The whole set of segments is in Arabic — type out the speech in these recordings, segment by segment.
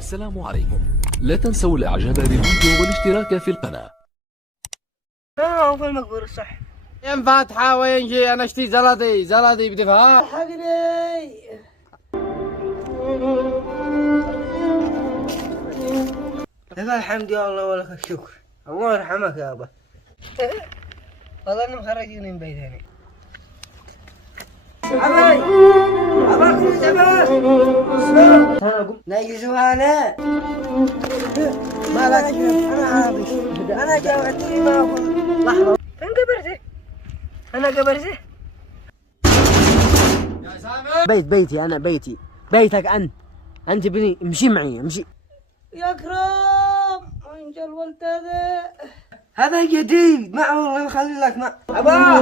السلام عليكم. لا تنسوا الاعجاب بالفيديو والاشتراك في القناة. هو في المقبور الصح. يم فاتحة وين جي انا اشتي زلطي بدفها حقني. لك الحمد يا الله ولك الشكر. الله يرحمك يا ابا. والله انهم خرجوني من بيت هنا. عمي اباكم زمان نجزوا انا ما لك انا عابش انا جاوبتني ما اقول لحظه فين قبرته؟ انا قبرته يا سامر. بيتي انا بيتك انت بني امشي معي امشي يا كرام وين جا الولد هذا جديد ما والله خلي لك ما ابا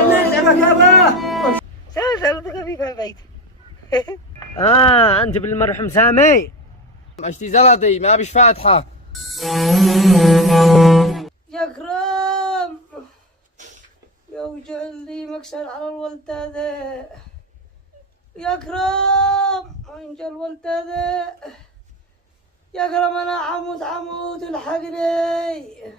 انا نزعمك يا ابا سال بقى في البيت انت بالمرحوم سامي اشتي زلطي ما بش فاتحة يا كرام يوجع لي مكسر على الولد هذا يا كرام وين جا الولد هذا يا كرام انا عمود الحقني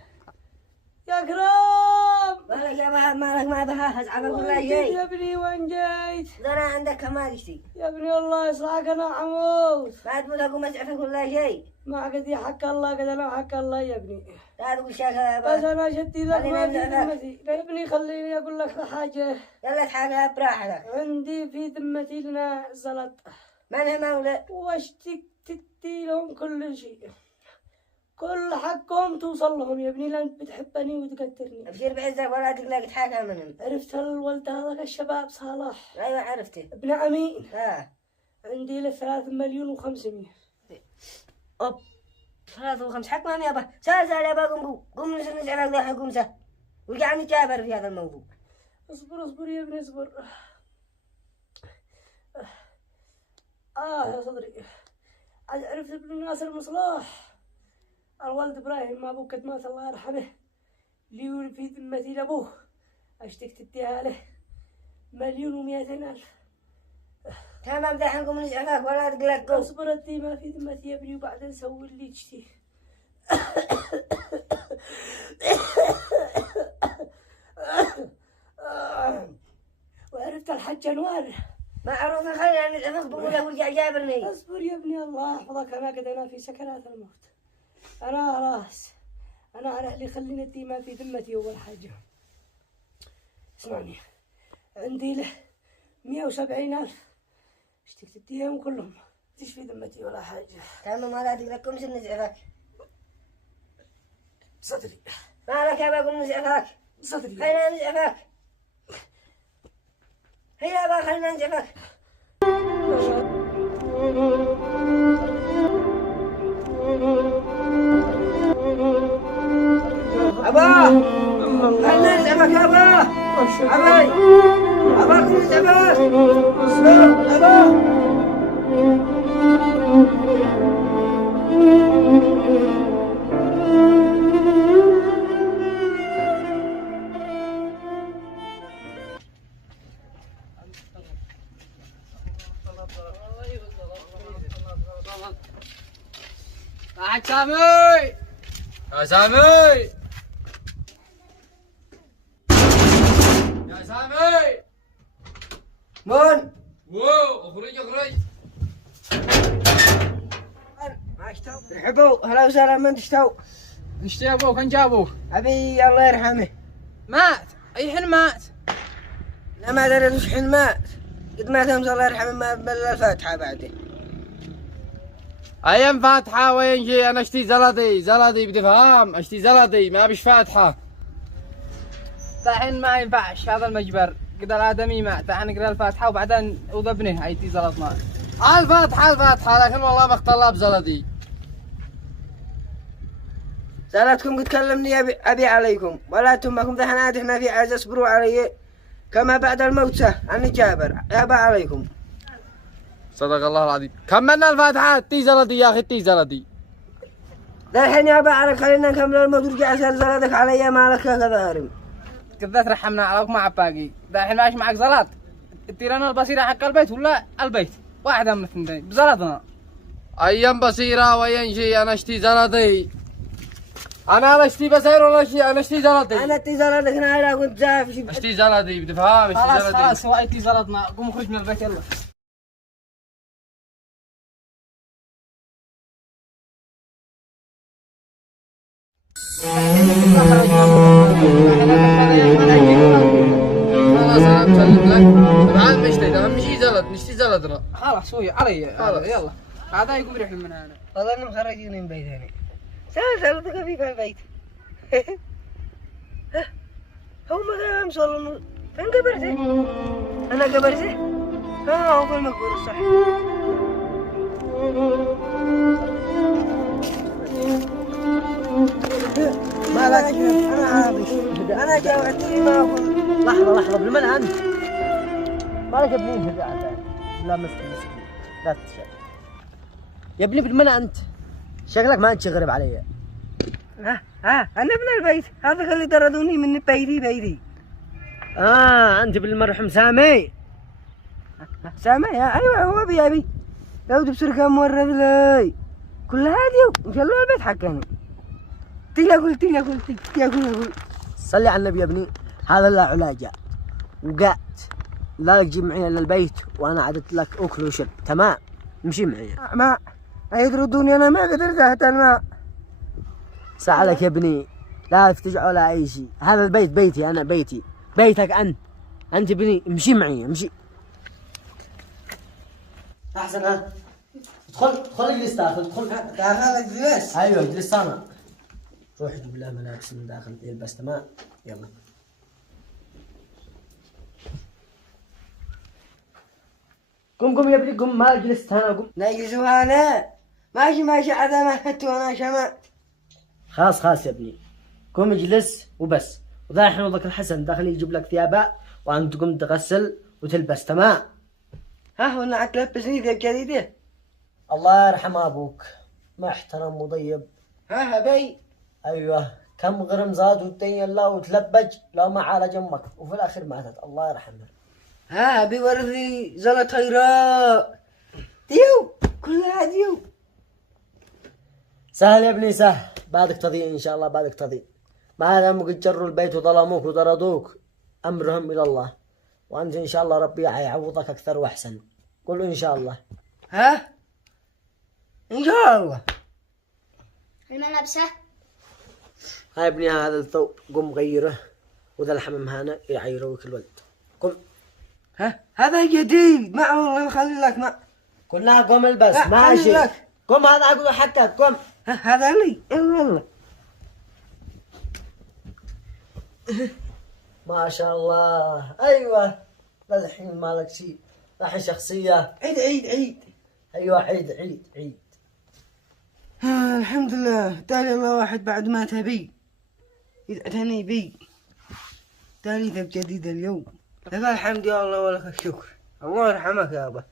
يا كرام مالك يا مالك ما بها هزعلك ولا شيء يا ابني وين جيت؟ انا عندك كمال شيء يا ابني الله يصلحك انا عمود ما تموت اقوم اسعفك ولا شيء ما قد حق الله قد انا حق الله يا ابني لا تقول شيء يا بس انا شدي لك ما في ذمتي يا ابني خليني اقول لك حاجه يلا حاجه براحتك عندي في ذمتي لنا زلط من مولى واشتك تدي لهم كل شيء كل حقهم توصل لهم يا ابني لانك بتحبني وتقدرني ابشر بعزك ولا تقلق تحاكم منهم عرفت الولد هذاك الشباب صالح ايوه عرفته ابن عمي عندي له 3,500,000 اوب 3 و5 حق ما يابا سال يا ابا قوم نزعل هذا قوم سال وقعني جابر في هذا الموضوع اصبر يا ابني اصبر يا صدري عرفت ابن ناصر مصلاح الولد ابراهيم ما ابوك قد مات الله يرحمه لي في ذمتي لابوه اشتك تديها له 1,200,000 تمام دحين قوم نزعفك ولا تقلق اصبر ادي ما في ذمتي يا ابني وبعدين سوي اللي تشتي وعرفت الحج انوار معروف خلينا نزعفك بقوله ورجع جابرني اصبر يا ابني الله يحفظك انا قد انا في سكرات الموت أنا خلاص أنا على اللي خليني أدي ما في ذمتي أول حاجة اسمعني عندي له 170,000 اشتك تديهم كلهم تش في ذمتي ولا حاجة تمام ما لا تقلقكم نزعفك صدري مالك يا بقول نزعفك صدري خلينا نزعفك هيا بقى خلينا نزعفك أبا خلنا نزعمك يا أبا عمي أباك نزعمك أبا معك سامي يا سامي يا سامي مون واو اخرج ما اشتو رحبوا هلا وسهلا من تشتو ايش جابوه كان جابوه أبي الله يرحمه مات اي حين مات لا ما أدري وش حين مات قد مات الله يرحمه ما بلا الفاتحة بعده ايام فاتحة وين جي انا اشتي زلطي بدفهام اشتي زلطي ما بش فاتحة دحين ما ينفعش هذا المجبر قد الادمي مات دحين نقرا الفاتحة وبعدين وذبنه ايتي زلطنا الفاتحة لكن والله ما اختار بزلطي زلتكم قد كلمني أبي عليكم ولا تمكم دحين احنا في عايز اصبروا علي كما بعد الموت أنا جابر يابا عليكم صدق الله العظيم كملنا الفاتحة تي زلطي يا اخي تي زلطي الحين يابا عليك خلينا نكمل الموت ورجع زلدك علي مالك يا كذارم كذا ترحمنا عليك مع باقي الحين ماشي معك زلط التيران البصيرة حق البيت ولا البيت واحدة من الاثنين بزلطنا أيام بصيرة وين شيء أنا أشتي زلطي. أنا أشتي بصير ولا شيء أنا أشتي زلطي. أنا تزلط هنا أنا كنت زاف شيء. أشتي زلطي بتفهم أشتي زلطي. خلاص وقتي زلطنا قوم خرج من البيت يلا. خلاص أنا بسلم لك. بعد مشتي أهم شيء زلط نشتي زلطنا. خلاص شوي علي خلاص. يلا. هذا يقوم يروح من هنا. والله إنهم خرجوني من البيت هنا. زلطك في البيت. هو ما أمس والله فين قبرته؟ أنا قبرته؟ هو في المقبرة الصح. ما لك أنا عابس أنا جاوعتني ما أقول لحظة بالمنى أنت ما لك ابني لا مسكين لا تشغل يا ابني بالمنى أنت شكلك ما أنت غريب علي. أنا ابن البيت هذا اللي طردوني من بيتي. أنت بالمرحوم سامي. سامي أيوة هو أبي لو تبصر كم مرة لي كل هذه إن شاء الله البيت حقني. تقول صلي على النبي يا ابني. هذا لا علاج وقعت لا تجيب معي الا البيت وانا عدت لك اكل وشرب تمام. امشي معي. ما يطردوني انا ما قدرت حتى الماء. ساعدك يا ابني لا تفتجع ولا اي شيء. هذا البيت بيتي انا بيتك انت ابني. امشي معي امشي. احسن ها ادخل اجلس داخل. ادخل اجلس. ايوه اجلس انا. روح جيب له ملابس من داخل يلبس تمام. يلا قم يا ابني قم. ما جلست هنا قم. نجلس هنا ماشي عدا ما حت وانا شمعت. خلاص يا ابني قم اجلس وبس. وذا الحين وضعك الحسن داخل يجيب لك ثيابه وانت تقوم تغسل وتلبس تمام. ها وانا تلبسني ثياب جديده. الله يرحم ابوك ما احترم وضيب. ها بي ايوه كم غرم زاد والدنيا الله وتلبج لو ما عالج امك وفي الاخير ماتت الله يرحمها. ها بورثي زلط هيراء ديو كلها ديو. سهل يا ابني سهل. بعدك تضيع ان شاء الله بعدك تضيع. ما دام قد جروا البيت وظلموك وطردوك امرهم الى الله وانت ان شاء الله ربي حيعوضك اكثر واحسن. قولوا ان شاء الله. ها ان شاء الله. الملابسة هاي يا ابني هذا الثوب قم غيره وذا الحمام هنا يعيروك الولد. قم. ها هذا جديد ما والله خلي لك ما كلها قم البس ماشي. قم هذا اقول حقك قم. هذا لي يلا ما شاء الله. ايوه الحين مالك شيء الحين شخصيه. عيد ايوه عيد. الحمد لله تالي الله واحد بعد ما تبي يدعتني بي تالي ذا بجديد اليوم. لك الحمد يا الله ولك الشكر. الله يرحمك يا ابا.